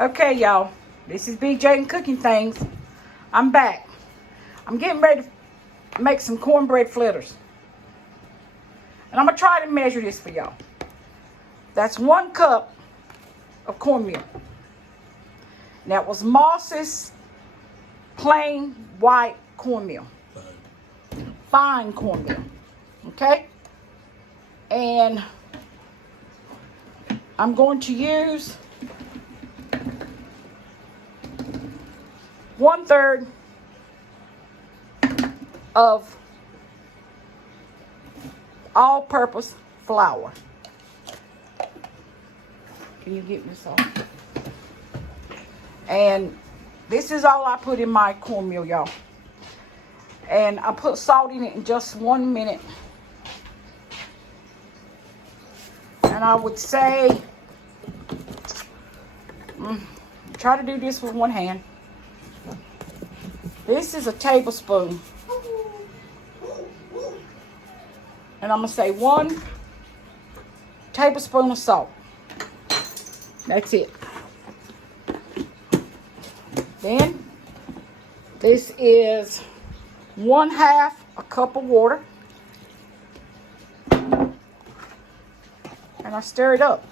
Okay, y'all. This is BJ and Cooking Things. I'm back. I'm getting ready to make some cornbread fritters. And I'm going to try to measure this for y'all. That's 1 cup of cornmeal. That was Moss's plain white cornmeal. Fine cornmeal. Okay? And I'm going to use 1/3 of all-purpose flour. Can you get this off? And this is all I put in my cornmeal, y'all. And I put salt in it in just 1 minute. And I would say, try to do this with one hand. This is a tablespoon. And I'm going to say 1 tablespoon of salt. That's it. Then, this is 1/2 a cup of water. And I stir it up.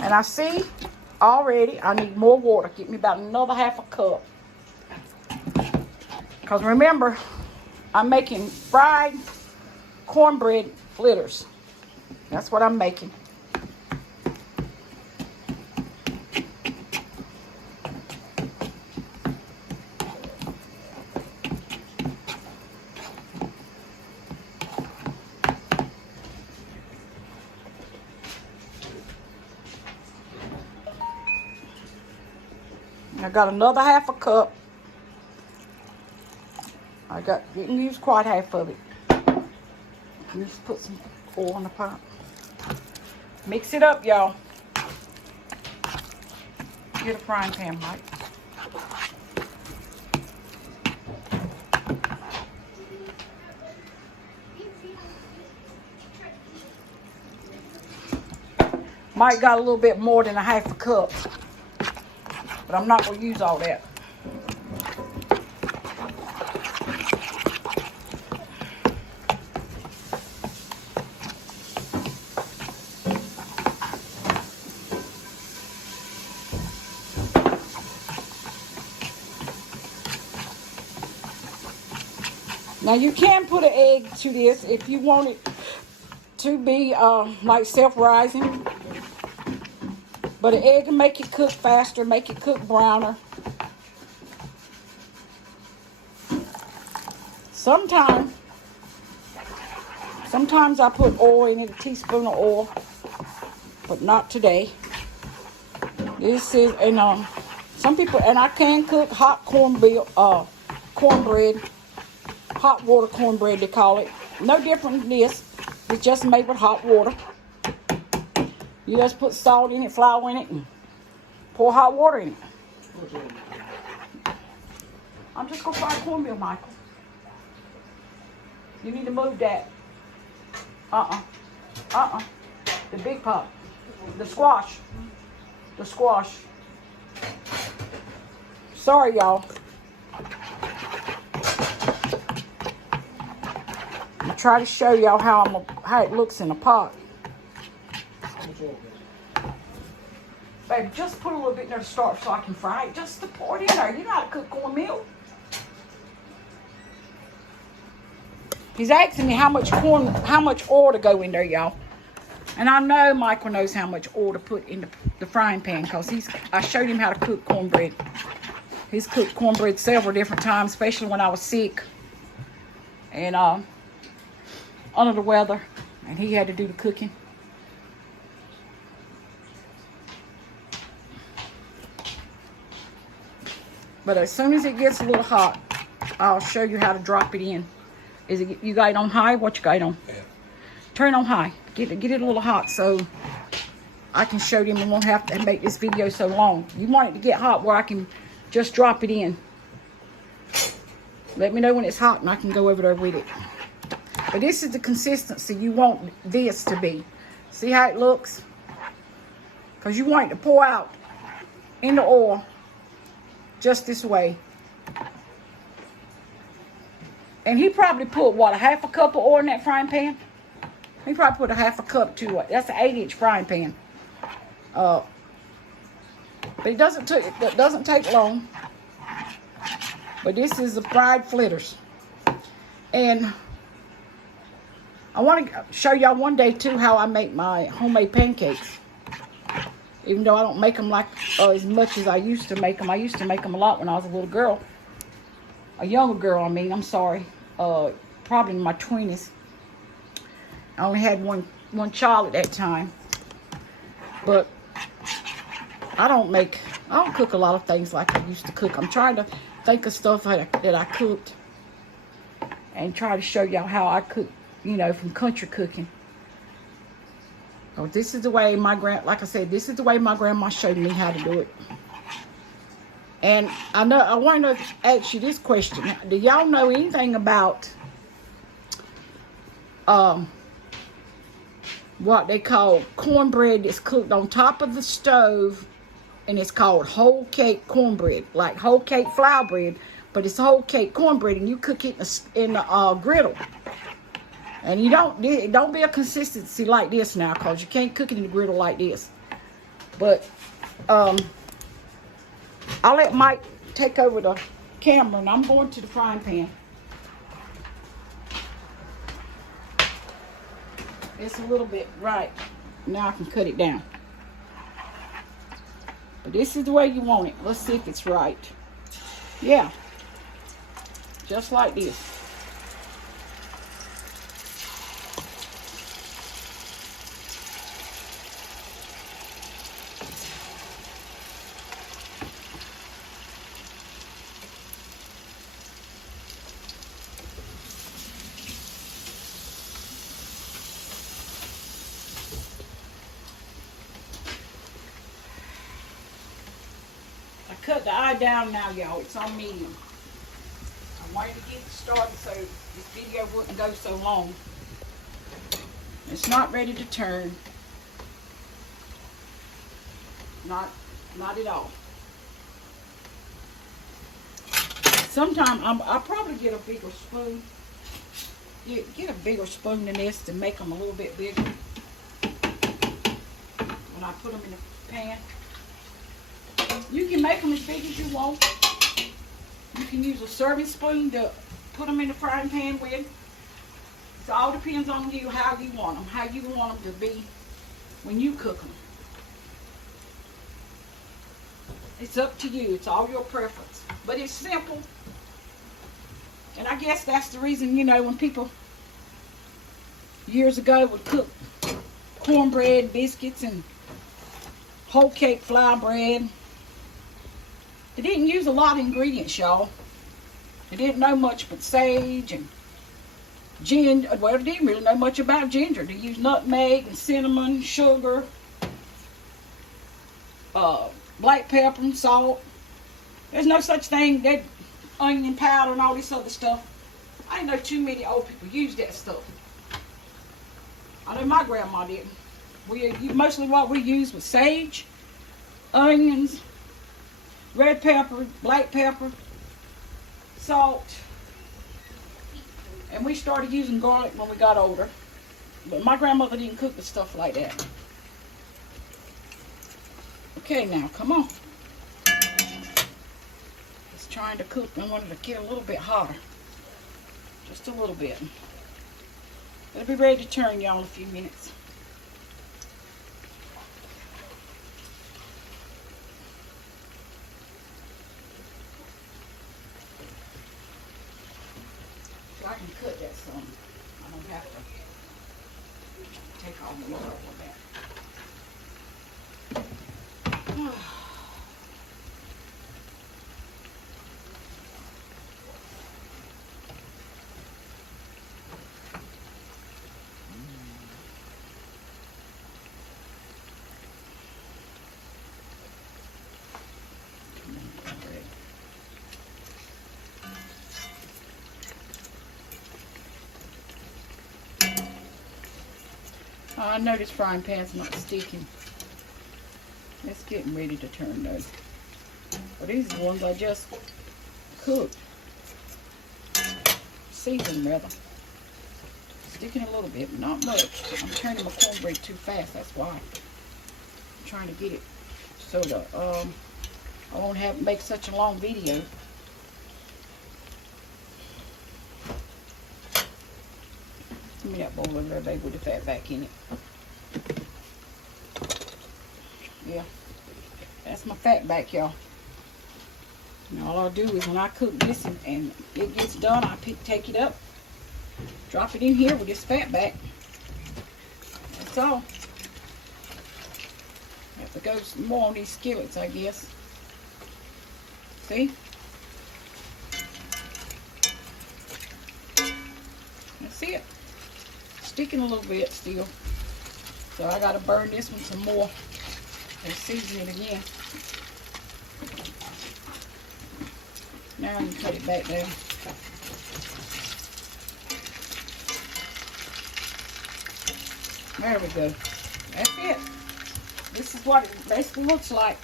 And I see already I need more water. Give me about another 1/2 cup. Because remember, I'm making fried cornbread fritters. That's what I'm making. I got another 1/2 cup. Didn't use quite half of it. Just put some oil in the pot. Mix it up, y'all. Get a frying pan, Mike. Mike got a little bit more than a 1/2 cup. But I'm not going to use all that. Now you can put an egg to this if you want it to be like self-rising. But an egg can make it cook faster, make it cook browner. Sometimes I put oil in it, a teaspoon of oil, but not today. This is, and some people, and I can cook hot cornbread, hot water cornbread they call it. No different than this. It's just made with hot water. You just put salt in it, flour in it, and pour hot water in it. I'm just going to fry cornmeal, Michael. You need to move that. The big pot. The squash. The squash. Sorry, y'all. I'm try to show y'all how it looks in a pot. Baby, just put a little bit in there to start so I can fry it. Just to pour it in there. You know how to cook cornmeal. He's asking me how much oil to go in there, y'all. And I know Michael knows how much oil to put in the frying pan because I showed him how to cook cornbread. He's cooked cornbread several different times, especially when I was sick and under the weather, and he had to do the cooking. But as soon as it gets a little hot, I'll show you how to drop it in. You got it on high? What you got it on? Yeah. Turn on high. Get it a little hot so I can show them and won't have to make this video so long. You want it to get hot where I can just drop it in. Let me know when it's hot and I can go over there with it. But this is the consistency you want this to be. See how it looks? because you want it to pour out in the oil just this way. And he probably put, what, a half a cup of oil in that frying pan? He probably put a half a cup to it. That's an 8-inch frying pan. But it doesn't take long. But this is the fried fritters. And I want to show y'all one day, too, how I make my homemade pancakes. Even though I don't make them like as much as I used to make them. I used to make them a lot when I was a little girl. A younger girl, I mean. I'm sorry. Probably in my 20s. I only had one child at that time. But I don't cook a lot of things like I used to cook. I'm trying to think of stuff that I cooked and try to show y'all how I cook, you know, from country cooking. So this is the way like I said, this is the way my grandma showed me how to do it. And I want to ask you this question. Do y'all know anything about what they call cornbread that's cooked on top of the stove, and it's called whole cake cornbread, like whole cake flour bread, but it's whole cake cornbread, and you cook it in the griddle. And it don't be a consistency like this now, because you can't cook it in the griddle like this. But I'll let Mike take over the camera, and I'm going to the frying pan. It's a little bit right. Now I can cut it down. But this is the way you want it. Let's see if it's right. Yeah. Just like this. Cut the eye down now, y'all. It's on medium. I wanted to get it started so this video wouldn't go so long. It's not ready to turn. Not at all. Sometimes I'll probably get a bigger spoon. Get a bigger spoon than this to make them a little bit bigger when I put them in the pan. You can make them as big as you want. You can use a serving spoon to put them in the frying pan with. It all depends on you, how you want them to be when you cook them. It's up to you. It's all your preference. But it's simple. And I guess that's the reason, you know, when people years ago would cook cornbread, biscuits, and whole cake flour bread. They didn't use a lot of ingredients, y'all. They didn't know much but sage and ginger. Well, they didn't really know much about ginger. They used nutmeg and cinnamon, sugar, black pepper and salt. There's no such thing. That onion powder and all this other stuff. I didn't know too many old people used that stuff. I know my grandma did. Mostly what we used was sage, onions, red pepper, black pepper, salt, and we started using garlic when we got older. But my grandmother didn't cook the stuff like that. Okay, now come on. It's trying to cook. I wanted to get a little bit hotter, just a little bit. It'll be ready to turn, y'all, in a few minutes. I can cut that some. I don't have to take all the oil with that. I know this frying pan's not sticking. It's getting ready to turn though. But these are the ones I just cooked. Seasoned rather. Sticking a little bit, but not much. I'm turning my cornbread too fast, that's why. I'm trying to get it so that I won't have to make such a long video. Give me that bowl over there, baby, with the fat back in it. Yeah, that's my fat back, y'all. Now all I do is when I cook this and it gets done, I take it up, drop it in here with this fat back. That's all. Have to go some more on these skillets, I guess. See? That's it. Sticking a little bit still. So I gotta burn this one some more and season it again. Now I can cut it back down. There we go. That's it. This is what it basically looks like.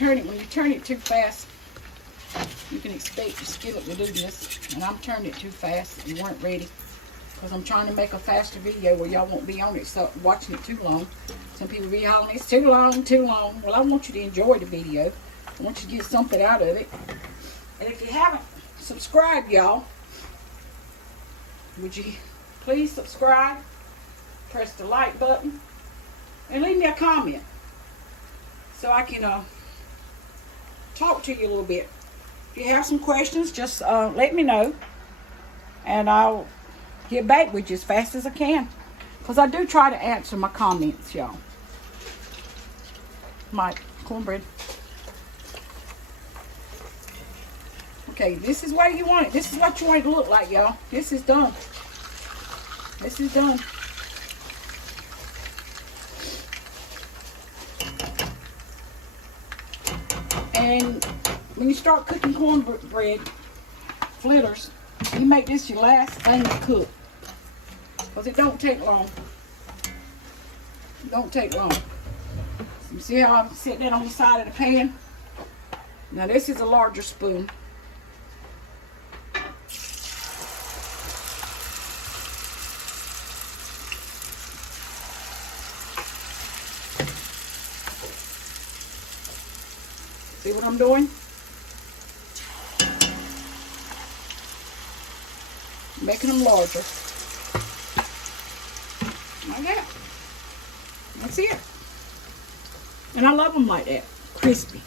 When you turn it too fast, you can expect the skillet to do this. And I'm turning it too fast. You weren't ready. Because I'm trying to make a faster video where y'all won't be on it, so watching it too long. Some people be hollering, it's too long, too long. Well, I want you to enjoy the video. I want you to get something out of it. And if you haven't subscribed, y'all, would you please subscribe? Press the like button. And leave me a comment. So I can talk to you a little bit. If you have some questions, just let me know. And I'll get back with you as fast as I can. Because I do try to answer my comments, y'all. My cornbread. Okay, this is where you want it. This is what you want it to look like, y'all. This is done. This is done. And when you start cooking cornbread fritters, you make this your last thing to cook. Because it don't take long. It don't take long. You see how I'm sitting it on the side of the pan? Now this is a larger spoon. See what I'm doing? Making them larger. Like that. That's it. And I love them like that. Crispy.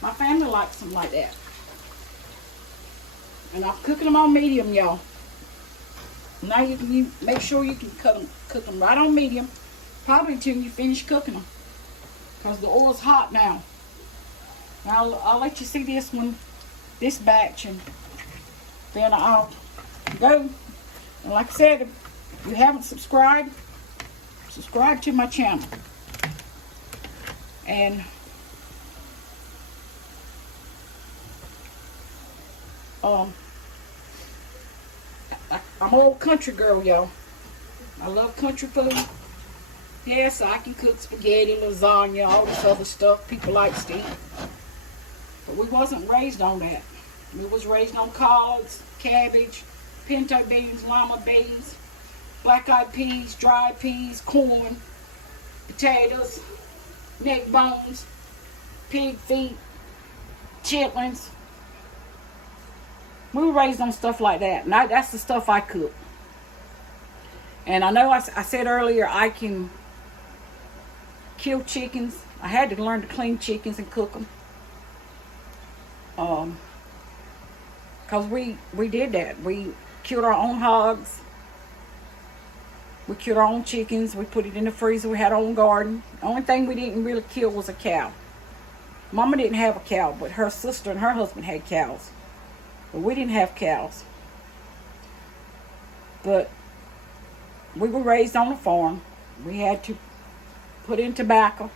My family likes them like that. And I'm cooking them on medium, y'all. Now you make sure you can cook them right on medium. Probably until you finish cooking them. Because the oil's hot now. Now I'll let you see this one, this batch, and then I'll go. And like I said, if you haven't subscribed, subscribe to my channel. And I'm an old country girl, y'all. I love country food. Yes, I can cook spaghetti, lasagna, all this other stuff people like to eat. But we wasn't raised on that. We was raised on collards, cabbage, pinto beans, lima beans, black-eyed peas, dried peas, corn, potatoes, neck bones, pig feet, chitlins. We were raised on stuff like that. And that's the stuff I cook. And I know I said earlier I can kill chickens. I had to learn to clean chickens and cook them. Because we did that. We killed our own hogs. We killed our own chickens. We put it in the freezer. We had our own garden. The only thing we didn't really kill was a cow. Mama didn't have a cow, but her sister and her husband had cows. But we didn't have cows. But we were raised on a farm. We had to put in tobacco,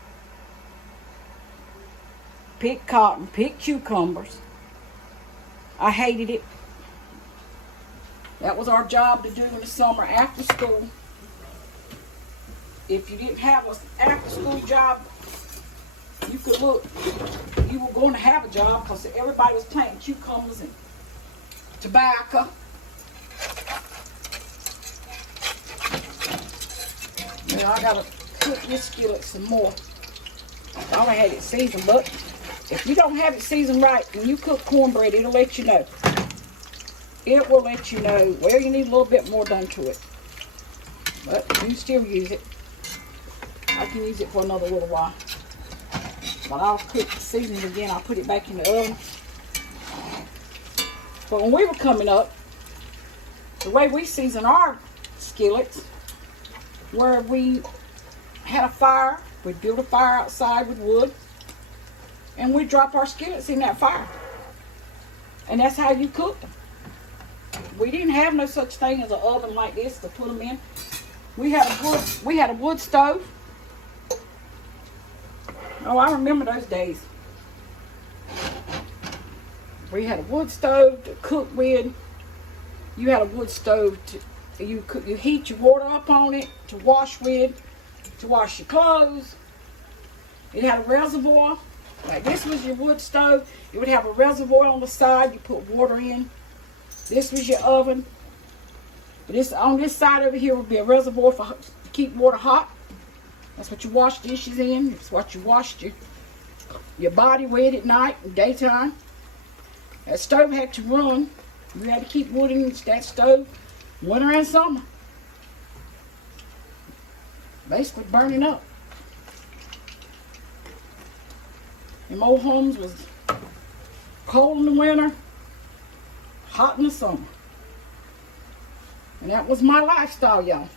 pick cotton, pick cucumbers. I hated it. That was our job to do in the summer after school. If you didn't have an after school job, you could look, you were going to have a job because everybody was planting cucumbers and tobacco. Now I gotta cook this skillet some more. I thought I had it seasoned, but if you don't have it seasoned right and you cook cornbread, it'll let you know. It will let you know where you need a little bit more done to it. But you can still use it. I can use it for another little while. But I'll cook the seasoning again. I'll put it back in the oven. But when we were coming up, the way we season our skillets, where we had a fire, we'd build a fire outside with wood, and we'd drop our skillets in that fire. And that's how you cook them. We didn't have no such thing as an oven like this to put them in. We had a wood stove. Oh, I remember those days. We had a wood stove to cook with. You had a wood stove to you heat your water up on it to wash with, to wash your clothes. It had a reservoir. Like this was your wood stove. It would have a reservoir on the side. You put water in. This was your oven. This on this side over here would be a reservoir to keep water hot. That's what you wash dishes in. It's what you washed your body with at night and daytime. That stove had to run. You had to keep wood in that stove winter and summer. Basically burning up. Them old homes was cold in the winter, hot in the summer. And that was my lifestyle, y'all.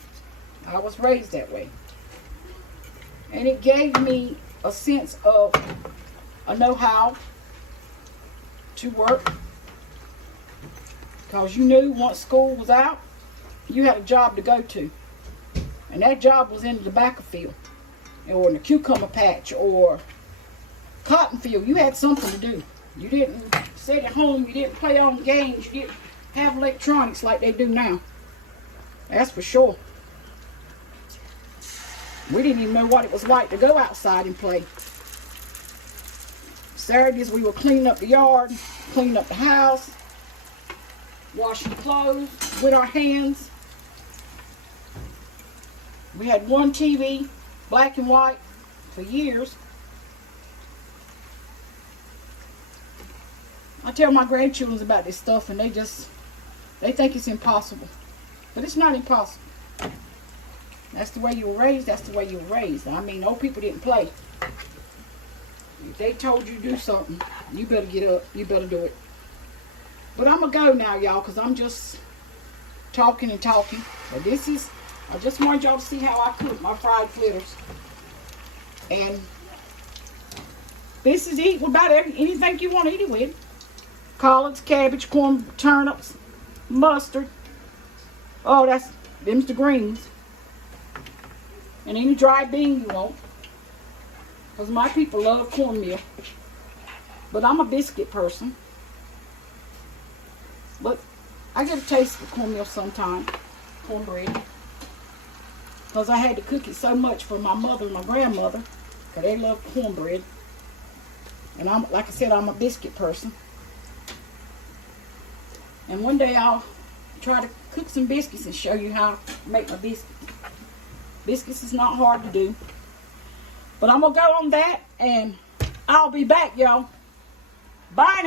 I was raised that way. And it gave me a sense of a know-how to work. Because you knew once school was out, you had a job to go to. And that job was in the tobacco field, or in the cucumber patch, or cotton field. You had something to do. You didn't sit at home, you didn't play on games, you didn't have electronics like they do now. That's for sure. We didn't even know what it was like to go outside and play. Saturdays we were cleaning up the yard, cleaning up the house, washing clothes with our hands. We had one TV, black and white, for years. I tell my grandchildren about this stuff and they think it's impossible. But it's not impossible. That's the way you were raised, that's the way you were raised. I mean, old people didn't play. If they told you to do something, you better get up, you better do it. But I'm going to go now, y'all, because I'm just talking and talking. But I just wanted y'all to see how I cook my fried fritters. And this is eat with about anything you want to eat it with. Collards, cabbage, corn, turnips, mustard. Oh, them's the greens. And any dried bean you want. Because my people love cornmeal. But I'm a biscuit person. But I get a taste of cornmeal sometime. Cornbread. Because I had to cook it so much for my mother and my grandmother. Because they love cornbread. And like I said, I'm a biscuit person. And one day I'll try to cook some biscuits and show you how to make my biscuits. Biscuits is not hard to do. But I'm going to go on that and I'll be back, y'all. Bye.